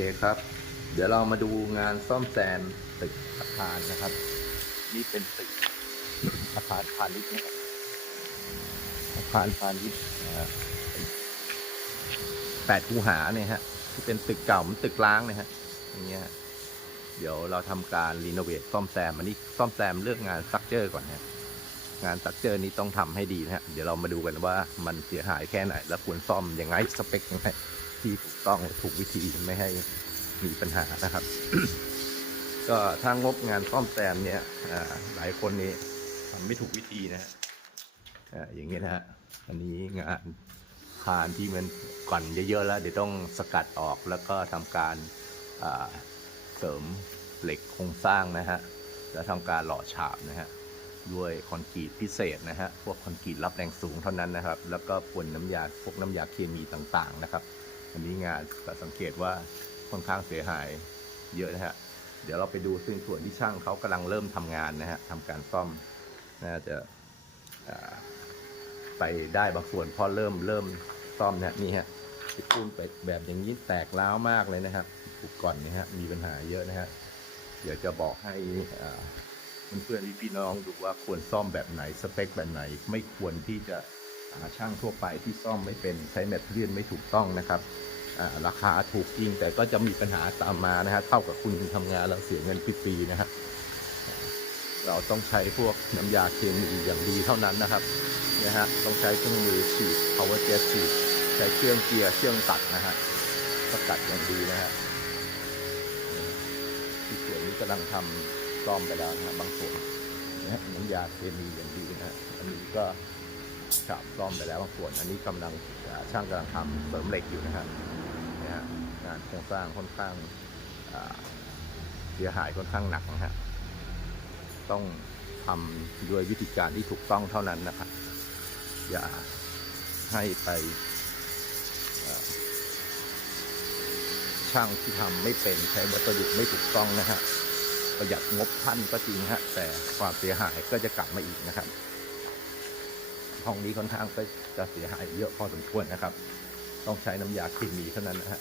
เคครับ เดี๋ยวเรามาดูงานซ่อมแซมตึกอาคารนะครับ นี่เป็นตึกอาคารพาณิชย์นะครับอาคารพาณิชย์แปดคูหาเนี่ยฮะที่เป็นตึกเก่ามันตึกล้างเนี่ยฮะอย่างเงี้ยเดี๋ยวเราทำการรีโนเวทซ่อมแซมอันนี้ซ่อมแซมเรื่องงานสตรัคเจอร์ก่อนนะ งานสตรัคเจอร์นี้ต้องทำให้ดีนะฮะเดี๋ยวเรามาดูกันว่ามันเสียหายแค่ไหน แล้วควรซ่อมยังไงสเปคยังไงที่ถูกต้องถูกวิธีไม่ให้มีปัญหานะครับ ก็ถ้างบงานซ่อมแซมเนี่ยหลายคนนี่ทำไม่ถูกวิธีนะฮะอย่างเงี้ยนะฮะอันนี้งานคานที่มันก่อนเยอะๆแล้วเดี๋ยวต้องสกัดออกแล้วก็ทำการเสริมเหล็กโครงสร้างนะฮะแล้วทำการหล่อฉาบนะฮะ ด้วยคอนกรีตพิเศษนะฮะ พวกคอนกรีตรับแรงสูงเท่านั้นนะครับ แล้วก็พ่นน้ำยาพวกน้ำยาเคมีต่างๆนะครับ อันนี้งานก็สังเกตว่าค่อนข้างเสียหายเยอะนะฮะ เดี๋ยวเราไปดูซึ่งส่วนที่ช่างเขากำลังเริ่มทำงานนะฮะทำการซ่อมน่าจะไปได้บางส่วนเพราะเริ่มเริ่มซ่อมนะนี่ฮะที่ปูนไปแบบอย่างนี้แตกร้าวมากเลยนะครับปุกก่อนนะฮะมีปัญหาเยอะนะฮะเดี๋ยวจะบอกให้อ่า เพื่อนๆพี่ๆน้องดูว่าควรซ่อมแบบไหนสเปคแบบไหน ไม่ควรที่จะหาช่างทั่วไปที่ซ่อมไม่เป็นใช้แมทเทียนไม่ถูกต้องนะครับราคาถูกจริงแต่ก็จะมีปัญหาตามมานะฮะเท่ากับคุณทำงานแล้วเสียเงินฟรีๆนะฮะเราต้องใช้พวกน้ำยาเคมีอย่างดีเท่านั้นนะครับนะฮะต้องใช้เครื่องมือฉีด power jet ฉีดใช้เครื่องเกียร์เครื่องตัดนะฮะสกัดอย่างดีนะฮะที่ส่วนนี้กำลังทำ ซ่อมไปแล้วนะบางส่วนนะน้ำยาเคมีอย่างดีนะฮะอันนี้ก็ฉาบซ่อมไปแล้วบางส่วน อันนี้กำลังช่างกำลังทำเสริมเหล็กอยู่นะฮะนะฮะงานโครงสร้างค่อนข้างเสียหายค่อนข้างหนักนะฮะต้องทำด้วยวิธีการที่ถูกต้องเท่านั้นนะครับ อย่าให้ไปช่างที่ทำไม่เป็นใช้วัสดุไม่ถูกต้องนะฮะ ประหยัดงบท่านก็จริงฮะแต่ความเสียหายก็จะกลับมาอีกนะครับ ห้องนี้ค่อนข้างก็จะเสียหายเยอะพอสมควรนะครับ ต้องใช้น้ำยาเคมีเท่านั้นนะฮะ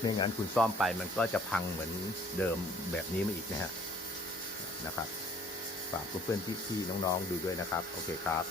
ไม่งั้นคุณซ่อมไปมันก็จะพังเหมือนเดิมแบบนี้มาอีกนะฮะนะครับฝากเพื่อนๆพี่ๆน้องๆดูด้วยนะครับ โอเคครับ